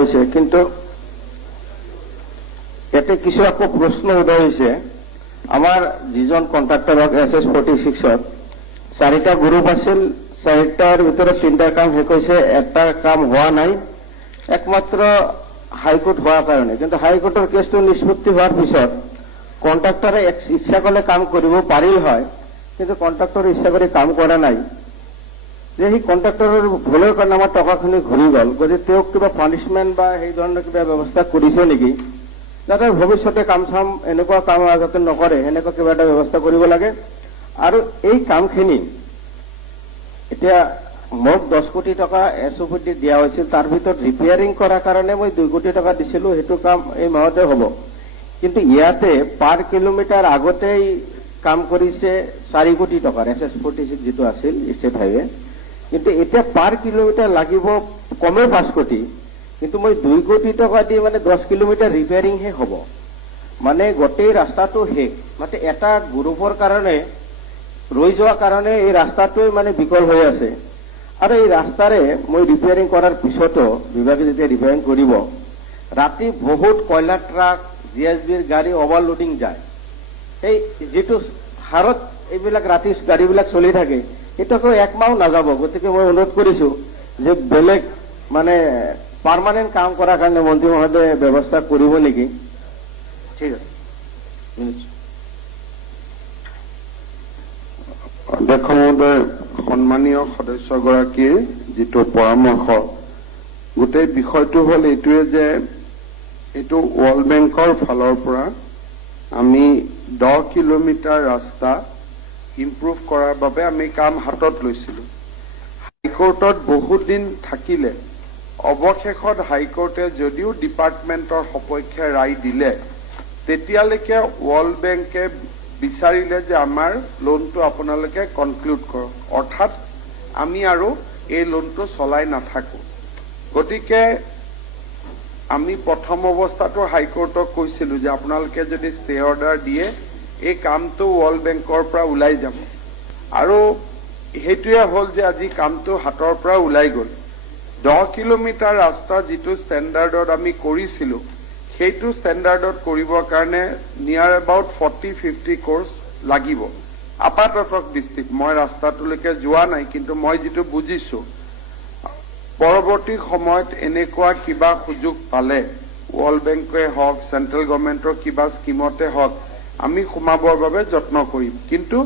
হৈছে, কিন্তু ইয়াতে কিছু আকৌ প্ৰশ্ন উদয় হৈছে। আমাৰ যিজন কণ্ট্ৰাক্টৰক SS46ত 4টা গ্ৰুপ আছিল, 4টাৰ ভিতৰত 3টাৰ কাম শেষ হৈছে, এটা কাম হোৱা নাই একমাত্ৰ হাইকোৰ্ট হোৱাৰ কাৰণে। কিন্তু হাইকোৰ্টৰ কেছটো নিষ্পত্তি হোৱাৰ পিছত কণ্ট্ৰাক্টৰে ইচ্ছা কৰিলে কাম কৰিব পাৰিল হয়, কিন্তু কণ্ট্ৰাক্টৰে ইচ্ছা কৰি কাম কৰা নাই। যে সেই কণ্ট্ৰাক্টৰৰ ভুলৰ কাৰণে আমাৰ টকাখিনি ঘূৰি গ'ল, গতিকে তেওঁক কিবা পানিছমেণ্ট বা সেই ধৰণৰ কিবা ব্যৱস্থা কৰিছে নেকি, যাতে ভৱিষ্যতে কাম চাম এনেকুৱা কাম যাতে নকৰে, সেনেকুৱা কিবা এটা ব্যৱস্থা কৰিব লাগে। আৰু এই কামখিনি এতিয়া মোক 10 কোটি টকা SOPD দিয়া হৈছিল, তাৰ ভিতৰত ৰিপেয়াৰিং কৰাৰ কাৰণে মই 2 কোটি টকা দিছিলোঁ, সেইটো কাম এই মাহতে হ'ব। কিন্তু ইয়াতে পাৰ কিলোমিটাৰ আগতেই কাম কৰিছে 4 কোটি টকাৰ SS46 যিটো আছিল ষ্টেট হাইৱে, কিন্তু এতিয়া পাৰ কিলোমিটাৰ লাগিব কমেও 5 কোটি, কিন্তু মই 2 কোটি টকা দি মানে 10 কিলোমিটাৰ ৰিপেয়াৰিংহে হ'ব, মানে গোটেই ৰাস্তাটো শেষ। মানে এটা গ্ৰুপৰ কাৰণে ৰৈ যোৱাৰ কাৰণে এই ৰাস্তাটোৱে মানে বিকল হৈ আছে। আৰু এই ৰাস্তাৰে মই ৰিপেয়াৰিং কৰাৰ পিছতো বিভাগে যেতিয়া ৰিপেয়াৰিং কৰিব, ৰাতি বহুত কয়লা ট্ৰাক GSBৰ গাড়ী অভাৰলোডিং যায়। সেই যিটো হাৰত এইবিলাক ৰাতি গাড়ীবিলাক চলি থাকে, সেইটো আকৌ 1 মাহ নাযাব। গতিকে মই অনুৰোধ কৰিছোঁ যে বেলেগ মানে পাৰ্মানেণ্ট কাম কৰাৰ কাৰণে মন্ত্ৰী মহোদয়ে ব্যৱস্থা কৰিব নেকি। ঠিক আছে। অধ্যক্ষ মহোদয়, সন্মানীয় সদস্যগৰাকীৰ যিটো পৰামৰ্শ, গোটেই বিষয়টো হ'ল এইটোৱে যে এইটো ৱৰ্ল্ড বেংকৰ ফালৰ পৰা আমি 10 কিলোমিটাৰ ৰাস্তা ইম্প্ৰুভ কৰাৰ বাবে আমি কাম হাতত লৈছিলোঁ। হাইকোৰ্টত বহুত দিন থাকিলে, অৱশেষত হাইকোৰ্টে যদিও ডিপাৰ্টমেণ্টৰ সপক্ষে ৰায় দিলে, তেতিয়ালৈকে ৱৰ্ল্ড বেংকে বিচাৰিলে যে আমাৰ লোনটো আপোনালোকে কনক্লুড কৰক, অৰ্থাৎ আমি আৰু এই লোনটো চলাই নাথাকোঁ। গতিকে আমি প্ৰথম অৱস্থাটো হাইকোৰ্টক কৈছিলোঁ যে আপোনালোকে যদি ষ্টে অৰ্ডাৰ দিয়ে, এই কামটো ৱৰ্ল্ড বেংকৰ পৰা ওলাই যাব। আৰু সেইটোৱে হ'ল যে আজি কামটো হাতৰ পৰা ওলাই গ'ল। 10 কিলোমিটাৰ ৰাস্তা যিটো ষ্টেণ্ডাৰ্ডত আমি কৰিছিলোঁ, সেইটো ষ্টেণ্ডাৰ্ডত কৰিবৰ কাৰণে নিয়াৰ এবাউট 40-50 ক্ৰ'ৰ্ছ লাগিব আপাতত দৃষ্টিত। মই ৰাস্তাটোলৈকে যোৱা নাই, কিন্তু মই যিটো বুজিছোঁ, পৰৱৰ্তী সময়ত এনেকুৱা কিবা সুযোগ পালে ৱৰ্ল্ড বেংকে হওক, চেণ্ট্ৰেল গভৰ্ণমেণ্টৰ কিবা স্কিমতে হওক, আমি সোমাবৰ বাবে যত্ন কৰিম। কিন্তু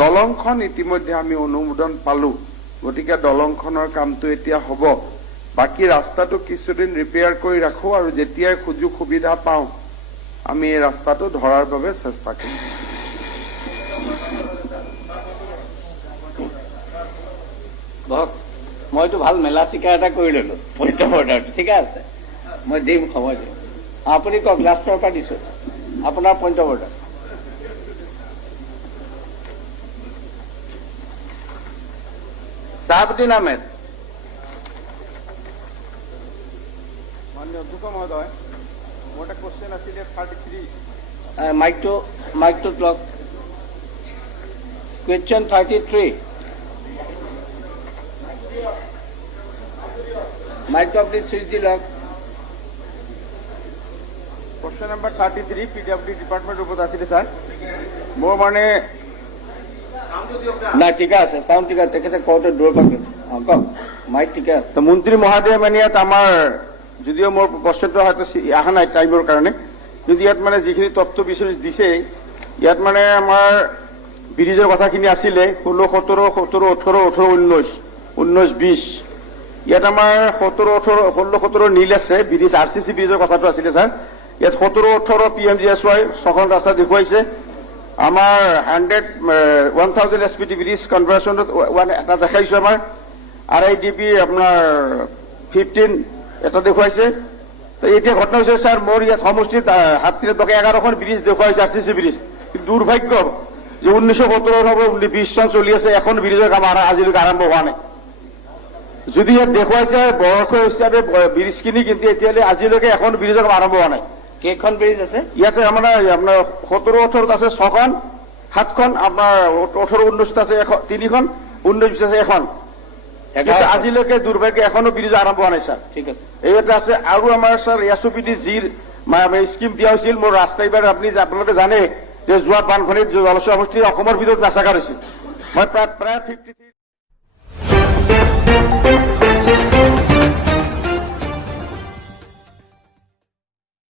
দলংখন ইতিমধ্যে আমি অনুমোদন পালোঁ, গতিকে দলংখনৰ কামটো এতিয়া হ'ব। বাকী ৰাস্তাটো কিছুদিন ৰিপেয়াৰ কৰি ৰাখোঁ, আৰু যেতিয়াই সুযোগ সুবিধা পাওঁ আমি এই ৰাস্তাটো ধৰাৰ বাবে চেষ্টা কৰিম। মইতো ভাল মেলা চিকাৰ এটা কৰি ললো পইণ্ট অফ অৰ্ডাৰটো, ঠিকে আছে, মই দিম, সময় দিম। আপুনি কওক, লাষ্টৰ পৰা দিছোঁ আপোনাৰ point of order. Shahabuddin Ahmed. মাননীয় অধ্যক্ষ মহোদয়, মোৰ এটা কোৱেশ্যন আছিলে 33। মাইকটো লওক। কুৱেশ্যন 33। মাইকটো আপুনি চুইচ দি লওক। কোৱেশ্যন নম্বৰ 33 PWD ডিপাৰ্টমেণ্টৰ ওপৰত আছিলে ছাৰ। মোৰ মানে নাই, ঠিকে আছে, চাউণ্ড ঠিক আছে, তেখেতে কওঁতে দূৰৰ পৰা কৈছে। অঁ কওক, মাইক ঠিকে আছে। মন্ত্ৰী মহোদয়, মানে ইয়াত আমাৰ যদিও মোৰ কোৱেশ্যনটো হয়তো অহা নাই টাইমৰ কাৰণে, কিন্তু ইয়াত মানে যিখিনি তথ্য বিচাৰি দিছে, ইয়াত মানে আমাৰ ব্ৰিজৰ কথাখিনি আছিলে 16, 17, 17, 18, 18, 19, 20। ইয়াত আমাৰ 17, 18, 16, 17 নীল আছে, ব্ৰিজ RCC ব্ৰিজৰ কথাটো আছিলে ছাৰ। ইয়াত 17, 18 PMGSY 6খন ৰাস্তা দেখুৱাইছে। আমাৰ 1000 SPT ব্ৰিজ কনভাৰ্চনত এটা দেখাইছোঁ। আমাৰ RIDP আপোনাৰ 15 এটা দেখুৱাইছে। এতিয়া ঘটনা হৈছে ছাৰ, মোৰ ইয়াত সমষ্টিত 11খন ব্ৰিজ দেখুৱাইছে RCC ব্ৰিজ। দুৰ্ভাগ্য যে 1917 চন চলি আছে, এখন ব্ৰিজৰ কাম আজিলৈকে আৰম্ভ হোৱা নাই। যদি ইয়াত দেখুৱাইছে বৰ্ষ হিচাপে ব্ৰিজখিনি, কিন্তু এতিয়ালৈ আজিলৈকে এখন ব্ৰিজৰ কাম আৰম্ভ হোৱা নাই। কেইখন ব্ৰিজ আছে ইয়াতে? আপোনাৰ 17, 18 আছে 6খন, 7খন, আপোনাৰ 18, 19 আছে 3খন, 19, 20 আছে 1খন। কিন্তু আজিলৈকে দুৰ্ভাগ্য এখনো ব্ৰিজ আৰম্ভ হোৱা নাই ছাৰ। ঠিক আছে। এই এটা আছে আৰু আমাৰ ছাৰ এছঅপিডি জিৰ স্কিম দিয়া হৈছিল মোৰ ৰাস্তা এইবাৰ আপোনালোকে জানে যে যোৱা বানপানীত জলস্ব সমষ্টি অসমৰ ভিতৰত নাচাকাৰ হৈছিল। মই প্ৰায় 53